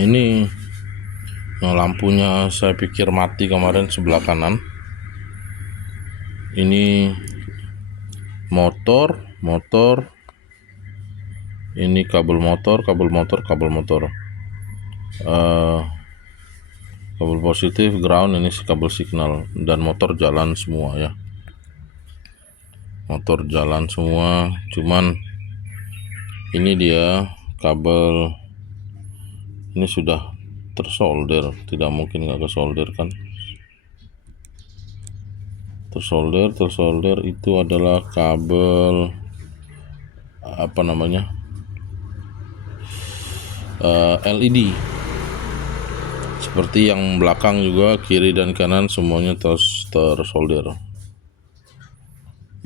ini lampunya saya pikir mati kemarin sebelah kanan. Ini motor, ini kabel motor, kabel positif, ground, ini kabel signal, dan motor jalan semua ya. Motor jalan semua, cuman ini dia kabel ini sudah tersolder, tidak mungkin nggak kesolder kan. Tersolder itu adalah kabel apa namanya, LED. Seperti yang belakang juga, kiri dan kanan semuanya tersolder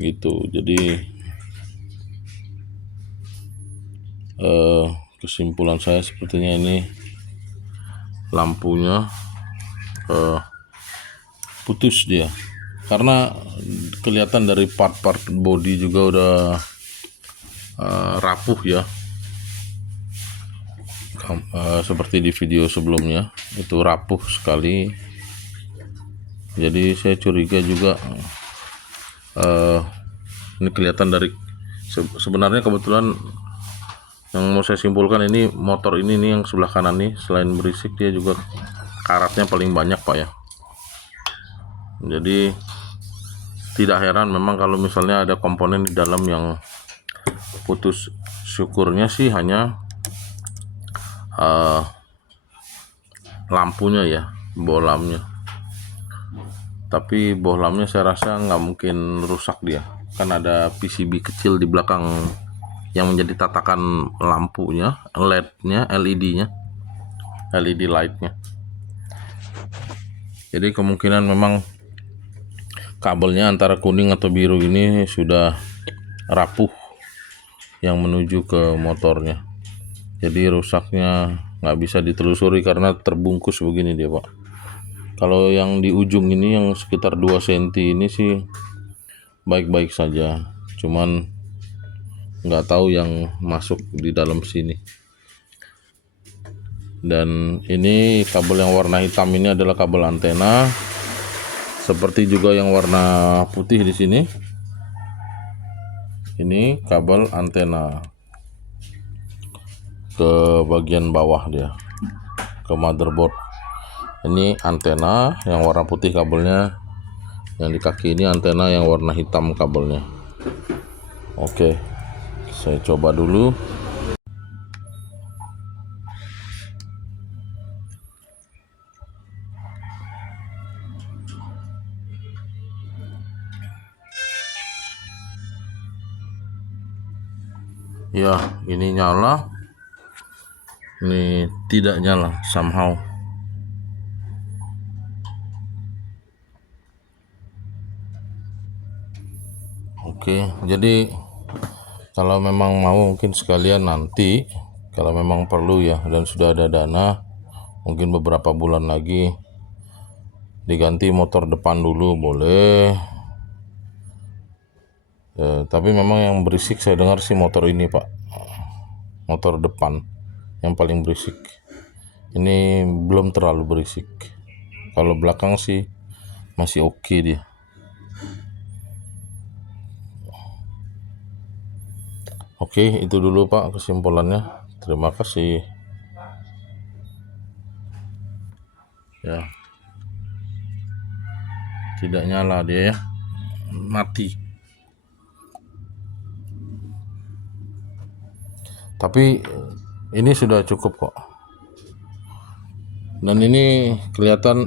gitu. Jadi kesimpulan saya sepertinya ini lampunya putus dia, karena kelihatan dari part-part body juga udah rapuh ya. Seperti di video sebelumnya itu rapuh sekali. Jadi saya curiga juga ini kelihatan dari sebenarnya kebetulan yang mau saya simpulkan, ini motor ini nih yang sebelah kanan nih, selain berisik dia juga karatnya paling banyak Pak ya. Jadi tidak heran memang kalau misalnya ada komponen di dalam yang putus. Syukurnya sih hanya lampunya ya, bohlamnya. Tapi bohlamnya saya rasa nggak mungkin rusak dia, kan ada PCB kecil di belakang yang menjadi tatakan lampunya, LED-nya, LED light-nya. Jadi kemungkinan memang kabelnya antara kuning atau biru ini sudah rapuh yang menuju ke motornya. Jadi rusaknya nggak bisa ditelusuri karena terbungkus begini dia Pak. Kalau yang di ujung ini yang sekitar 2 cm ini sih baik-baik saja, cuman nggak tahu yang masuk di dalam sini. Dan ini kabel yang warna hitam ini adalah kabel antena, seperti juga yang warna putih di sini. Ini kabel antena ke bagian bawah dia, ke motherboard. Ini antena yang warna putih kabelnya, yang di kaki ini antena yang warna hitam kabelnya. Oke, saya coba dulu. Ya, ini nyala, ini tidak nyala somehow. Oke, jadi kalau memang mau mungkin sekalian nanti, kalau memang perlu ya, dan sudah ada dana, mungkin beberapa bulan lagi diganti motor depan dulu boleh. Tapi memang yang berisik saya dengar sih motor ini Pak, motor depan yang paling berisik. Ini belum terlalu berisik. Kalau belakang sih masih oke dia. Oke, itu dulu Pak kesimpulannya. Terima kasih. Ya, tidak nyala dia ya, mati. Tapi ini sudah cukup kok. Dan ini kelihatan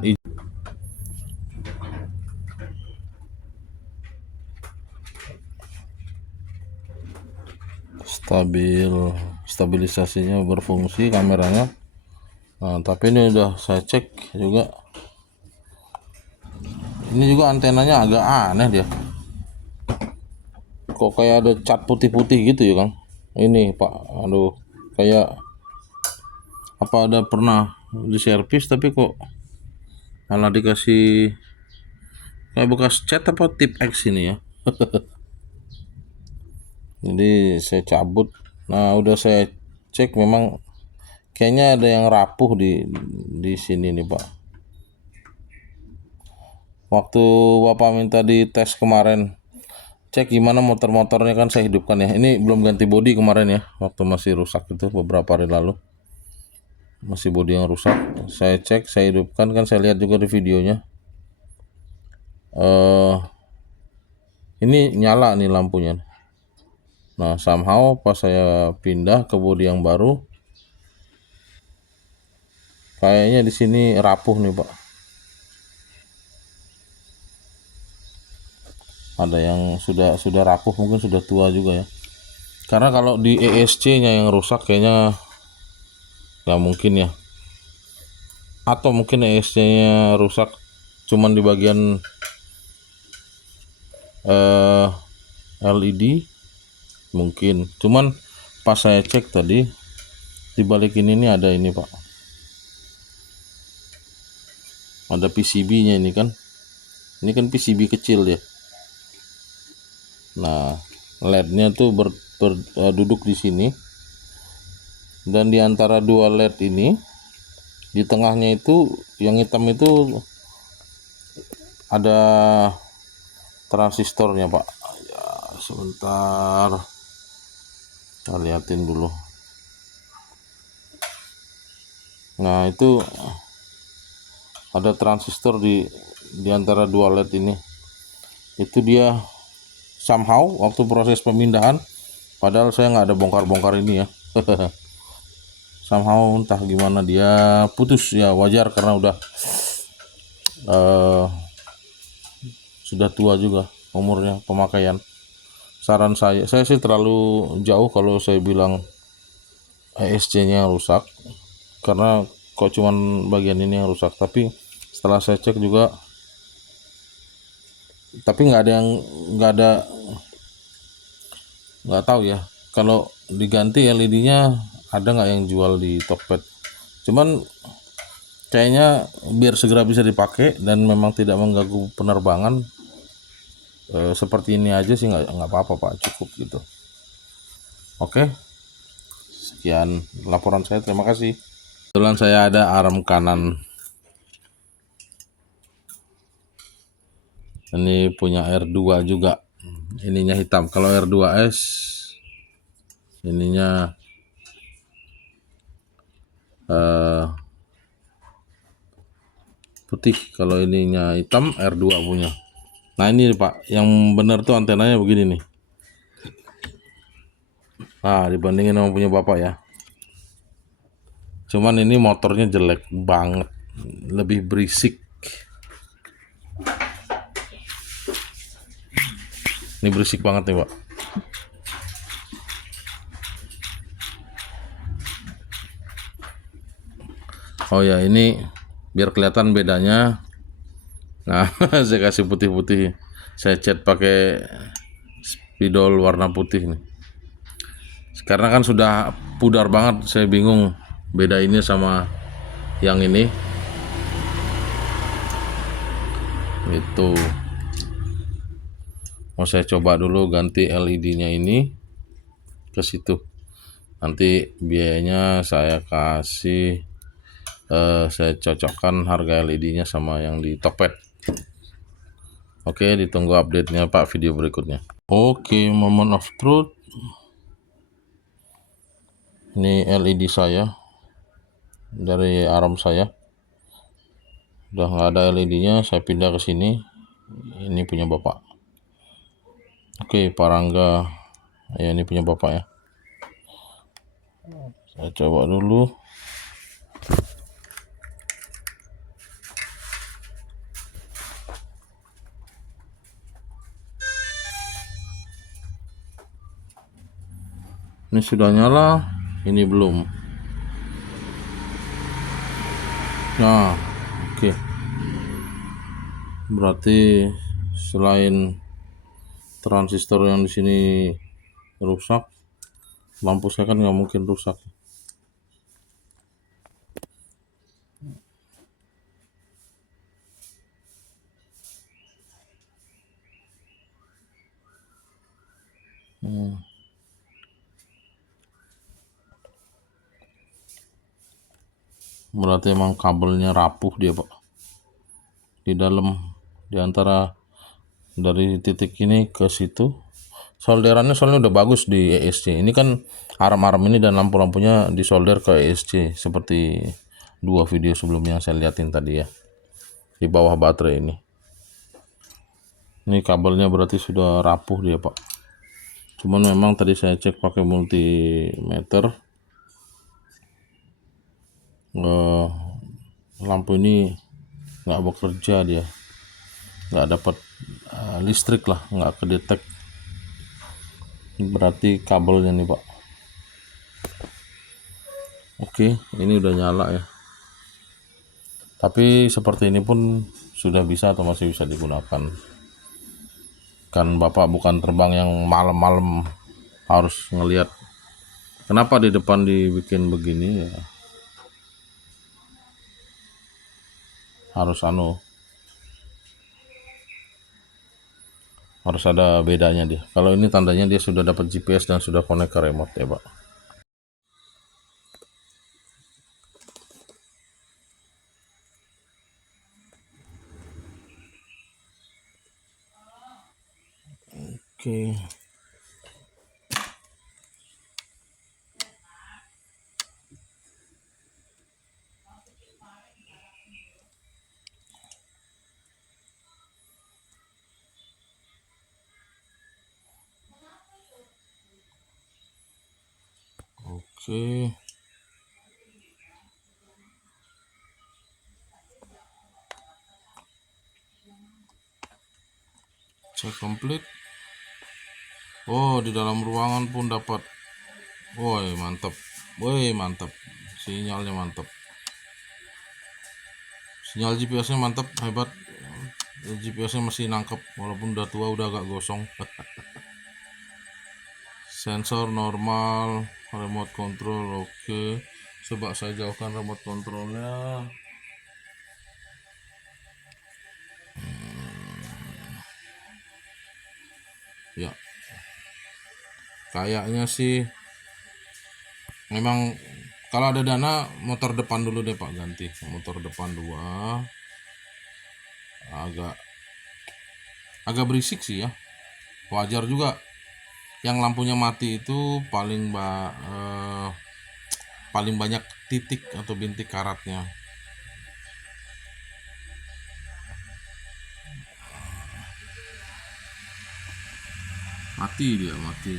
stabilisasinya berfungsi kameranya. Nah, tapi ini udah saya cek juga. Ini juga antenanya agak aneh dia. Kok kayak ada cat putih-putih gitu ya Kang? Ini Pak, aduh, kayak apa ada pernah diservis tapi kok malah dikasih kayak bekas cat apa tip X ini ya. Jadi saya cabut. Nah, udah saya cek memang Kayaknya ada yang rapuh di sini nih Pak. Waktu Bapak minta dites kemarin, cek gimana motor-motornya kan saya hidupkan ya. Ini belum ganti bodi kemarin ya, waktu masih rusak itu beberapa hari lalu. Masih bodi yang rusak. Saya cek, saya hidupkan, kan saya lihat juga di videonya. Ini nyala nih lampunya. Nah, somehow pas saya pindah ke bodi yang baru, kayaknya di sini rapuh nih Pak. Ada yang sudah rapuh, mungkin sudah tua juga ya. Karena kalau di ESC-nya yang rusak kayaknya nggak mungkin ya. Atau mungkin ESC-nya rusak cuman di bagian LED mungkin. Cuman pas saya cek tadi di balik ini nih ada ini Pak. Ada PCB-nya ini kan. Ini kan PCB kecil ya. Nah, LED-nya tuh duduk di sini, dan di antara dua LED ini, di tengahnya itu yang hitam itu ada transistornya Pak. Ya, sebentar, kita liatin dulu. Nah, itu ada transistor di antara dua LED ini. Itu dia somehow waktu proses pemindahan, padahal saya nggak ada bongkar-bongkar ini ya. Somehow entah gimana dia putus ya, wajar karena udah sudah tua juga umurnya pemakaian. Saran saya sih terlalu jauh kalau saya bilang ESC-nya rusak, karena kok cuman bagian ini yang rusak. Tapi setelah saya cek juga, tapi nggak tahu ya kalau diganti LED-nya ada nggak yang jual di Tokped. Cuman kayaknya biar segera bisa dipakai dan memang tidak mengganggu penerbangan, seperti ini aja sih nggak apa-apa Pak, cukup gitu. Oke, sekian laporan saya, terima kasih. Kebetulan saya ada arm kanan, ini punya R2 juga, ininya hitam. Kalau R2S ininya putih, kalau ininya hitam R2 punya. Nah ini Pak, yang benar tuh antenanya begini nih. Nah, dibandingin sama punya Bapak ya. Cuman ini motornya jelek banget, lebih berisik. Ini berisik banget nih Pak. Oh ya, ini biar kelihatan bedanya. Nah, saya kasih putih-putih. Saya cat pakai spidol warna putih nih. Karena kan sudah pudar banget, saya bingung beda ini sama yang ini. Itu mau saya coba dulu ganti LED-nya ini ke situ. Nanti biayanya saya kasih, saya cocokkan harga LED-nya sama yang di Tokped. Oke, ditunggu update-nya Pak, video berikutnya. Oke, moment of truth. Ini LED saya dari arm saya. Udah nggak ada LED-nya, saya pindah ke sini. Ini punya Bapak. Oke, Parangga. Ya, ini punya Bapak ya. Saya coba dulu. Ini sudah nyala, ini belum. Nah, oke. Berarti selain transistor yang di sini rusak, lampu saya kan nggak mungkin rusak. berarti emang kabelnya rapuh dia Pak, di dalam, di antara dari titik ini ke situ. Solderannya soalnya udah bagus di ESC. Ini kan arm-arm ini dan lampu-lampunya disolder ke ESC seperti dua video sebelumnya saya liatin tadi ya, di bawah baterai ini. Ini kabelnya berarti sudah rapuh dia Pak. Cuman memang tadi saya cek pakai multimeter, lampu ini nggak bekerja, dia nggak dapat listrik lah, nggak kedetek. Berarti kabelnya nih Pak. Oke, ini udah nyala ya. Tapi seperti ini pun sudah bisa atau masih bisa digunakan. Kan Bapak bukan terbang yang malam-malam harus ngelihat. Kenapa di depan dibikin begini ya? Harus harus ada bedanya dia. Kalau ini tandanya dia sudah dapat GPS dan sudah connect ke remote ya Pak. Oke. Oke. Cek komplit. Oh, di dalam ruangan pun dapat. Woi, mantap. Woi, mantap. Sinyalnya mantap. Sinyal GPS-nya mantap, hebat. GPS-nya masih nangkep walaupun udah tua, udah agak gosong. Sensor normal, remote control oke. Coba saya jauhkan remote controlnya. Ya, kayaknya sih memang kalau ada dana motor depan dulu deh Pak, ganti motor depan 2. Agak berisik sih ya, wajar juga. Yang lampunya mati itu paling banyak titik atau bintik karatnya. Mati dia, mati.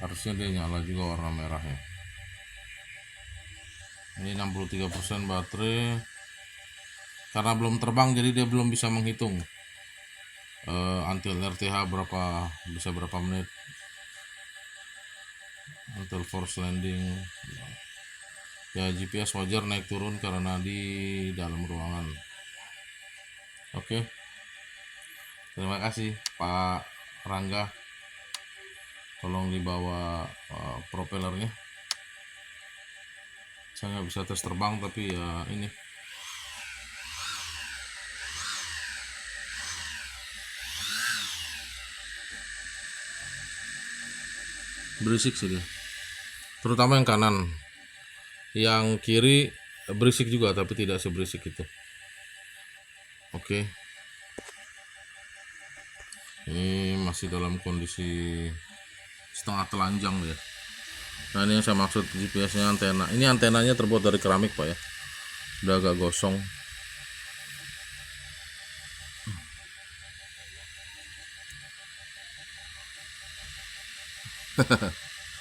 Harusnya dia nyala juga warna merah ya. Ini 63% baterai. Karena belum terbang jadi dia belum bisa menghitung until RTH berapa menit, until force landing. Ya, GPS wajar naik turun karena di dalam ruangan. Oke. Terima kasih Pak Rangga. Tolong dibawa propellernya. Saya nggak bisa tes terbang tapi ya ini. Berisik sih dia. Terutama yang kanan. Yang kiri berisik juga tapi tidak seberisik itu. Oke. Ini masih dalam kondisi setengah telanjang ya. Nah, ini yang saya maksud GPS-nya antena. Ini antenanya terbuat dari keramik Pak ya. Udah agak gosong.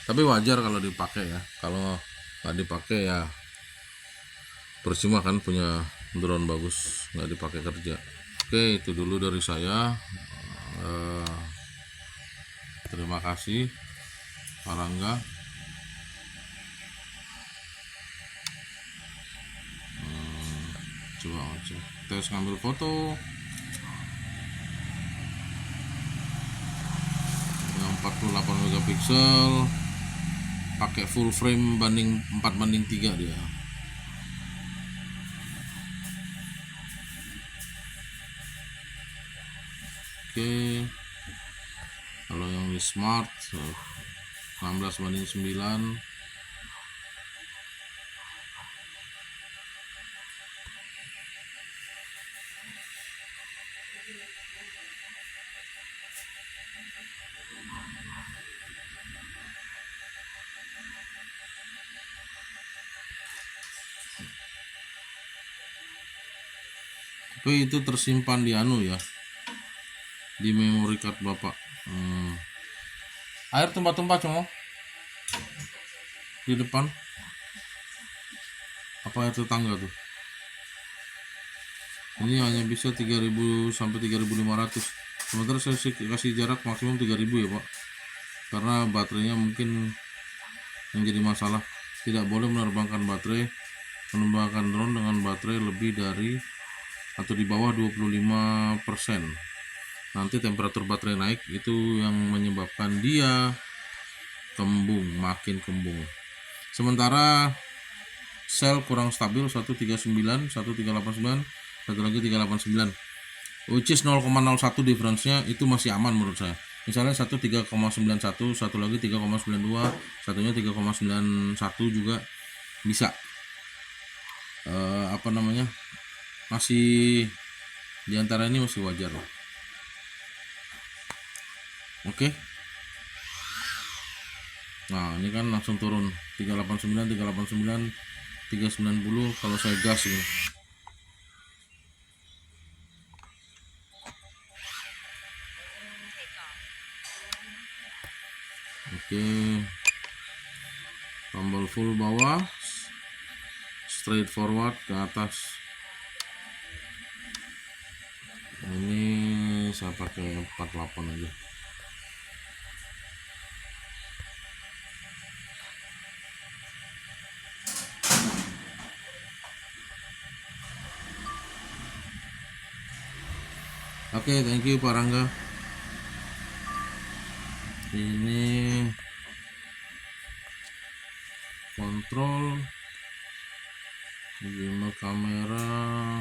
Tapi wajar kalau dipakai ya. Kalau nggak dipakai ya percuma kan punya drone bagus, nggak dipakai kerja. Oke, itu dulu dari saya. Terima kasih Pak Rangga. Coba cek tes ngambil foto yang 48 megapiksel, pakai full frame banding 4:3 dia. Oke. Kalau yang di smart 16:9. Tapi itu tersimpan di anu ya, di memory card bapak. Air tumpah-tumpah cuma di depan. Apa air tetangga tuh? Ini hanya bisa 3.000 sampai 3.500. Sementara saya kasih jarak maksimum 3.000 ya pak, karena baterainya mungkin menjadi masalah. Tidak boleh menerbangkan drone dengan baterai lebih dari atau di bawah 25%. Nanti temperatur baterai naik, itu yang menyebabkan dia makin kembung. Sementara sel kurang stabil 139, 1389, satu lagi 389, which is 0,01 difference-nya itu masih aman menurut saya. Misalnya satu 3,91, satu lagi 3,92, satunya 3,91 juga bisa. Masih diantara ini masih wajar. Oke. Nah ini kan langsung turun 389, 389, 390 kalau saya gas ini. Oke, tombol full bawah, straight forward ke atas. Ini saya pakai 48 aja. Oke, thank you Pak Rangga. Ini kontrol, remote kamera,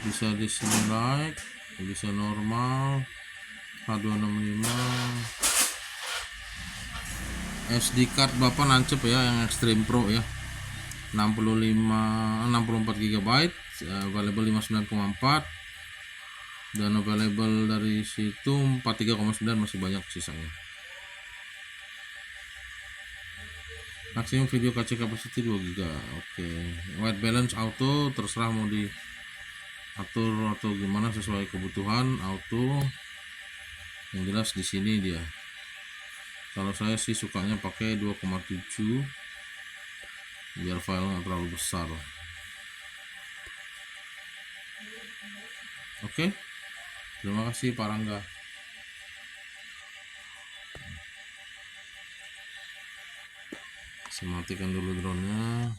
bisa di sini like, bisa normal, H265. SD card bapak nancep ya, yang Extreme Pro ya, 64 GB, available 59,4, dan available dari situ 43,9, masih banyak sisanya. Maksimum video kaca capacity 2 GB. Oke, white balance auto, terserah mau diatur atau gimana sesuai kebutuhan auto. Yang jelas di sini dia. Kalau saya sih sukanya pakai 2,7 biar file nggak terlalu besar. Oke, terima kasih Pak Rangga. Saya matikan dulu drone-nya,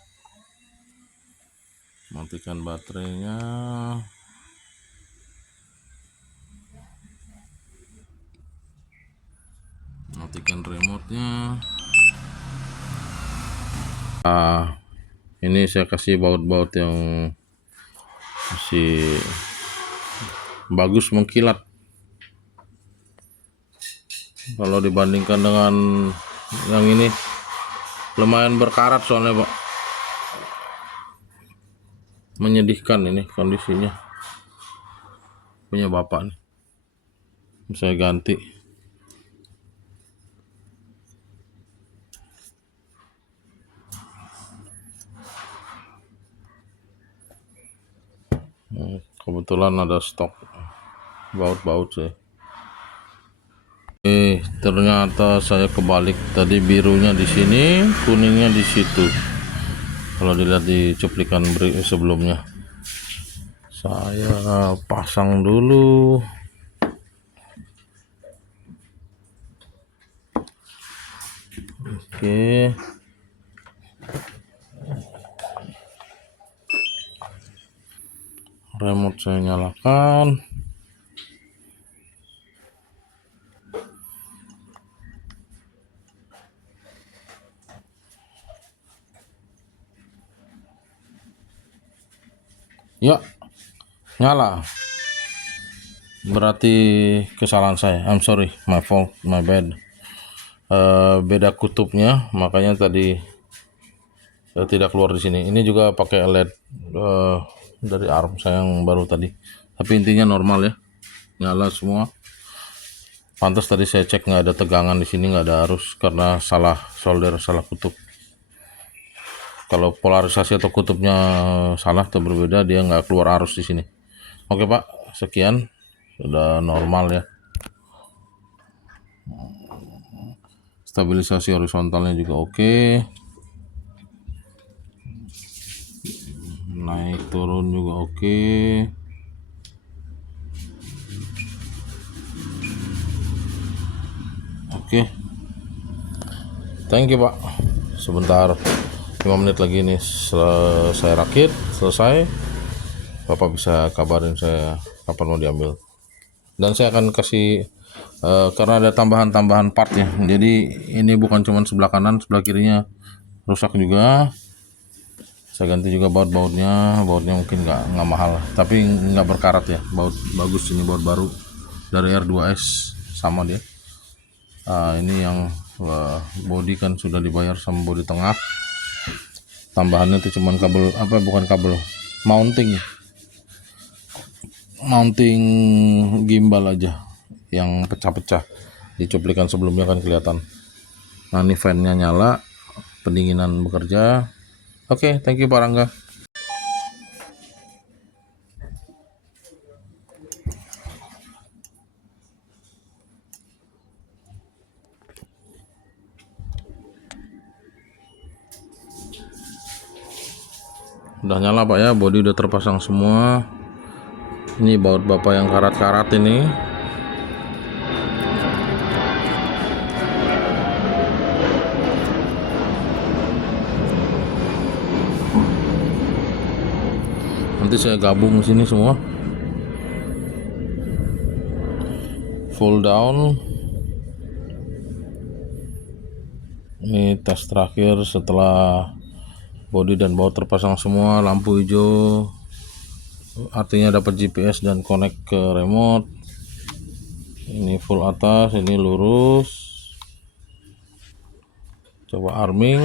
matikan baterainya. Matikan remote-nya. Ini saya kasih baut-baut yang masih bagus, mengkilat. Kalau dibandingkan dengan yang ini lumayan berkarat soalnya Pak. Menyedihkan ini kondisinya. Punya bapak nih, saya ganti. Kebetulan ada stok baut-baut saya. Ternyata saya kebalik, tadi birunya di sini, kuningnya di situ. Kalau dilihat di cuplikan sebelumnya, saya pasang dulu. Oke. Remote saya nyalakan. Ya, nyala. Berarti kesalahan saya. I'm sorry, my fault, my bad. Beda kutubnya, makanya tadi tidak keluar di sini. Ini juga pakai LED dari arm saya yang baru tadi. Tapi intinya normal ya, nyala semua. Pantas tadi saya cek nggak ada tegangan di sini, nggak ada arus karena salah solder, salah kutub. Kalau polarisasi atau kutubnya salah atau berbeda, dia nggak keluar arus di sini. Oke Pak, sekian, sudah normal ya. Stabilisasi horizontalnya juga oke. Naik turun juga oke. Oke, thank you Pak. Sebentar, 5 menit lagi nih saya rakit selesai. Bapak bisa kabarin saya kapan mau diambil. Dan saya akan kasih karena ada tambahan part ya. Jadi ini bukan cuma sebelah kanan, sebelah kirinya rusak juga. Saya ganti juga bautnya mungkin nggak mahal, tapi nggak berkarat ya. Baut bagus, ini baut baru dari R2S sama dia. Ini yang body kan sudah dibayar sama body tengah. Tambahannya itu cuman kabel bukan kabel, mounting gimbal aja yang pecah-pecah. Di cuplikan sebelumnya kan kelihatan. Nah ini fan-nya nyala, pendinginan bekerja. Oke, thank you Pak Rangga. Udah nyala Pak ya, body udah terpasang semua. Ini baut Bapak yang karat-karat ini. Nanti saya gabung sini semua. Full down. Ini tes terakhir setelah body dan baut terpasang semua. Lampu hijau artinya dapat GPS dan connect ke remote. Ini full atas, ini lurus. Coba arming.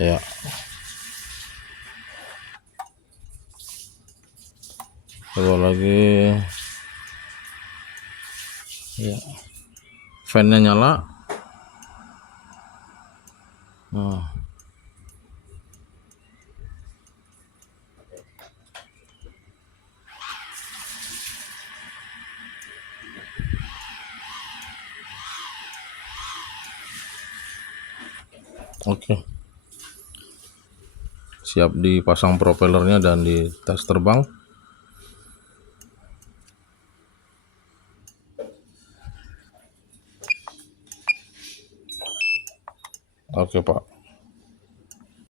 Ya. Coba lagi. Ya. Fan-nya nyala. Nah. Oke. Siap dipasang propellernya dan di tes terbang. Oke Pak.